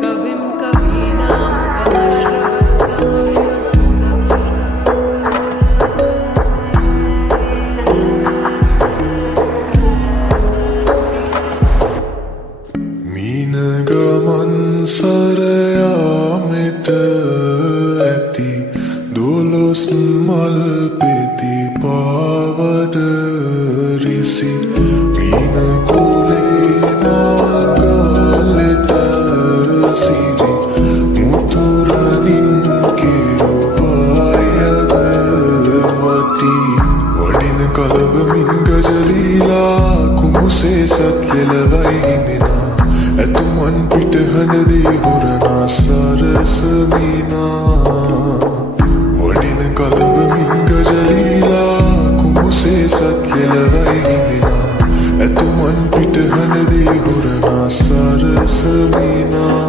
कविं कवीनामुपमश्रवस्तमाय මීනගමන් සරයාමෙට ඇති දොළොස් මල් පෙති පාවඩ රිසි මීනකුලේ නාගලෙට සිරි මුතුරනින් කෙරුවායද වටි වඩින කලබමින් ගජලීලා කුමුසේ සත් ලෙලවයි හිඳිනා ඇතුමන් පිටහඬදී හොරනා සරසමිනා වඩින කලබමින් ගජලීලා කුමුසේ සත් ලෙලවයි හිඳිනා ඇතුමන් පිටහඬදී හොරනා සරසමිනා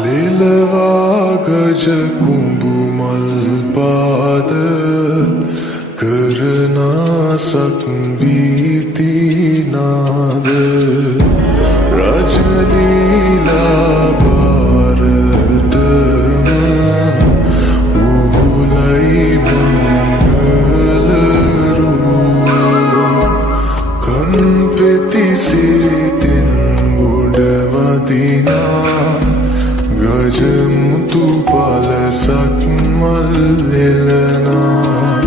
ලෙලවා ගජ කුඹු මල් පාද කරනා සක්වීතිනාද රජලීලා බාරටම උහුලයි මංගලරුව කන්පෙති සිරිතෙන් ගොඩවදිනා ගජමුතු පලසක් මල් එලනා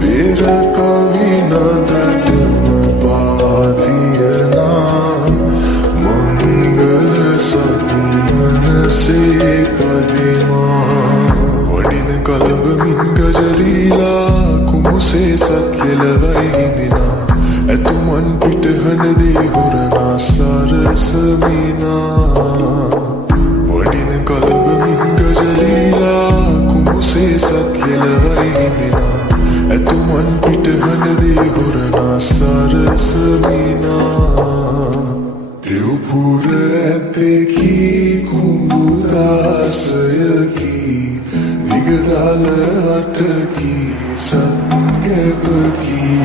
පෙර කවිනදටම පාතියනා මංගල සත්මනසේ කදිමා වඩින කලබමින් ගජලීලා කුමුසේ සත් ලෙලවයි හිඳිනා ඇතුමන් පිටහඬදී හොරනා සරසමිනා වඩින කලබමින් ගජලීලා කුමුසේ සත් ලෙලවයි හිඳිනා ඇතුමන් පිටහඬදී හොරනා සරසමිනා දෙව්පුර ඇතෙකී කුඹුදාසයකී දිගදල අටකී සංගැපකී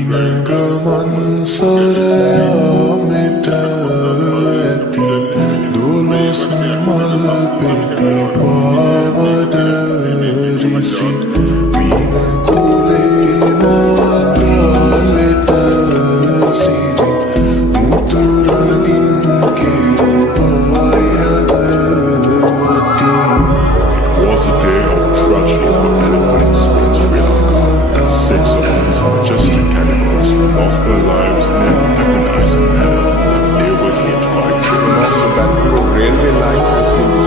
මීනගමන් සරයාමෙට ඇති දොළොස් මල් පෙති පාවඩ රිසි මීනකුලේ නාගලෙට සිරි මුතුරනින් කෙරුවායද වටි. It was a day of tragedy for elephants in Sri Lanka as 6 of these majestic animals lost their lives in an agonizing manner. They were hit by trains. The Bangalore railway line has been